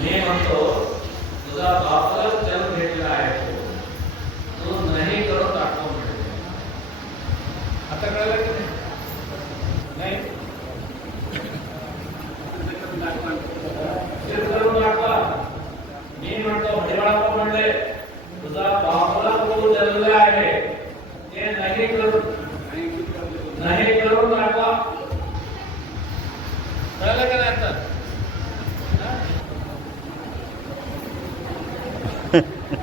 मैं हम तो दुर्गा बाप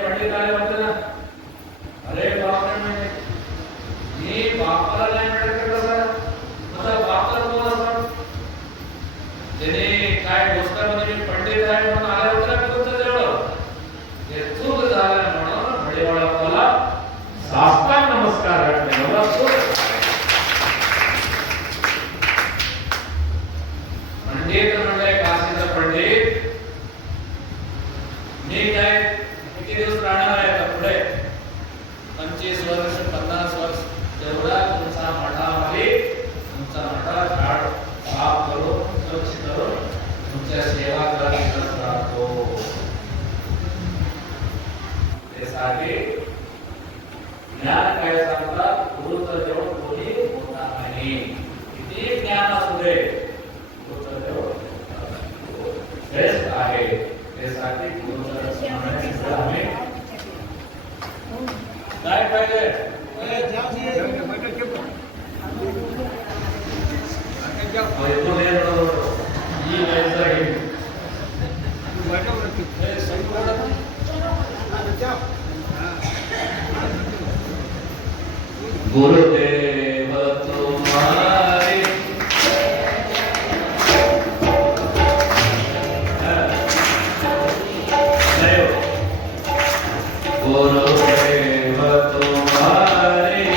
पंडित आले होते ना. ज्ञान काय सांगता गुरुचा देव कोणी होता नाही किती ज्ञान असू दे गुरुचा देव श्रेष्ठ आहे त्यासाठी गुरुचा स्मरण करणे काय पाहिजे बैठक गुरुदेव तुम्हारे गुरुदेव तुम्हारे